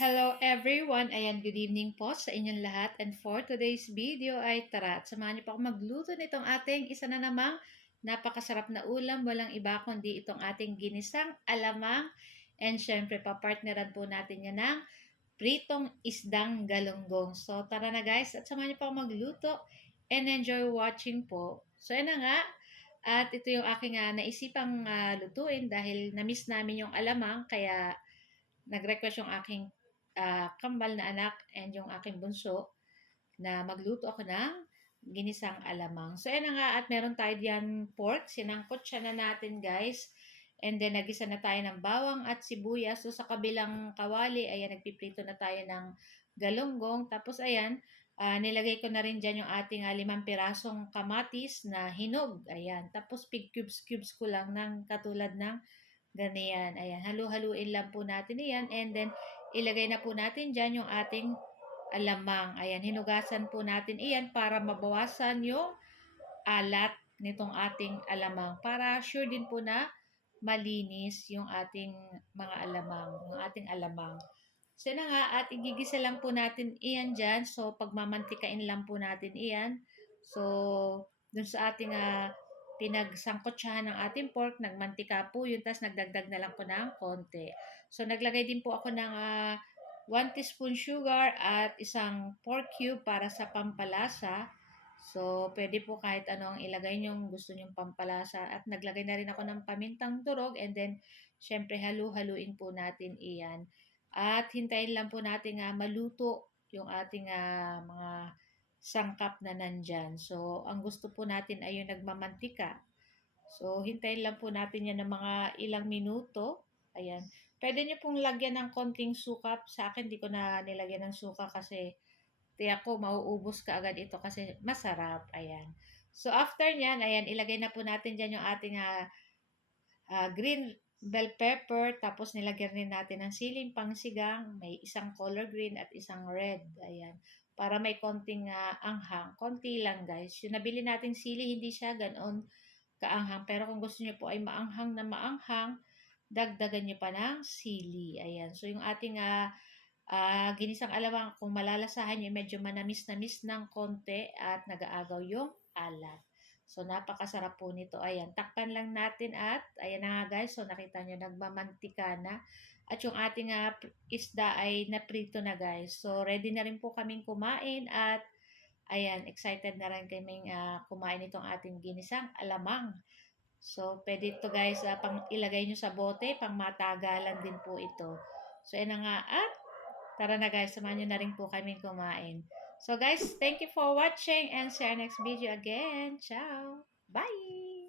Hello everyone! Ayan, good evening po sa inyong lahat. And for today's video ay tara at samahan niyo po ako magluto nitong ating isa na namang napakasarap na ulam. Walang iba kundi itong ating ginisang alamang. And syempre, papartneran po natin yan ng pritong isdang galunggong. So tara na guys at samahan niyo po ako magluto and enjoy watching po. So yan na nga. At ito yung aking naisipang lutuin dahil na-miss namin yung alamang kaya nag-request yung aking kambal na anak and yung aking bunso na magluto ako ng ginisang alamang. So, ayan na nga at meron tayo diyan pork. Sinangkot siya na natin guys. And then, nagisa na tayo ng bawang at sibuyas. So, sa kabilang kawali, ayan, nagpiprito na tayo ng galunggong. Tapos, ayan, nilagay ko na rin dyan yung ating 5 pirasong kamatis na hinog. Ayan. Tapos, pig cubes ko lang ng katulad ng ganyan. Ayan, halu-haluin lang po natin yan. And then, ilagay na po natin dyan yung ating alamang. Ayan, hinugasan po natin iyan para mabawasan yung alat nitong ating alamang. Para sure din po na malinis yung ating mga alamang, yung ating alamang. So na nga, at igigisa lang po natin iyan dyan. So, pagmamantikain lang po natin iyan. So, dun sa ating pinagsangkotsahan ng ating pork, nagmantika po yun, tapos nagdagdag na lang po ng konti. So, naglagay din po ako ng 1 teaspoon sugar at isang pork cube para sa pampalasa. So, pwede po kahit ano ang ilagay nyong gusto nyong pampalasa. At naglagay na rin ako ng pamintang turog and then, syempre, halu-haluin po natin iyan. At hintayin lang po natin maluto yung ating mga sangkap na nandyan. So, ang gusto po natin ay yung nagmamantika. So, hintayin lang po natin yan ng mga ilang minuto. Ayan. Pwede nyo pong lagyan ng konting suka. Sa akin, di ko na nilagyan ng suka kasi tiyak ko mauubos ka agad ito kasi masarap. Ayan. So, after nyan, ayan, ilagay na po natin dyan yung ating green bell pepper, tapos nilagyan rin natin ng siling pangsigang, may isang color green at isang red. Ayan. Para may konting anghang. Konti lang guys. Yung nabili nating sili, hindi siya ganoon kaanghang. Pero kung gusto niyo po ay maanghang na maanghang, dagdagan niyo pa ng sili. Ayan. So yung ating ginisang alamang, kung malalasahan niyo, medyo manamis-namis ng konti at nag-aagaw yung alat. So, napakasarap po nito. Ayan, takpan lang natin at ayan na nga guys. So, nakita nyo, nagmamantika na. At yung ating isda ay naprito na guys. So, ready na rin po kaming kumain at ayan, excited na rin kaming kumain itong ating ginisang alamang. So, pwede ito guys, pang ilagay nyo sa bote, pang matagalan din po ito. So, ayan na nga at tara na guys, samahan nyo na rin po kaming kumain. So guys, thank you for watching and see you next video again. Ciao! Bye!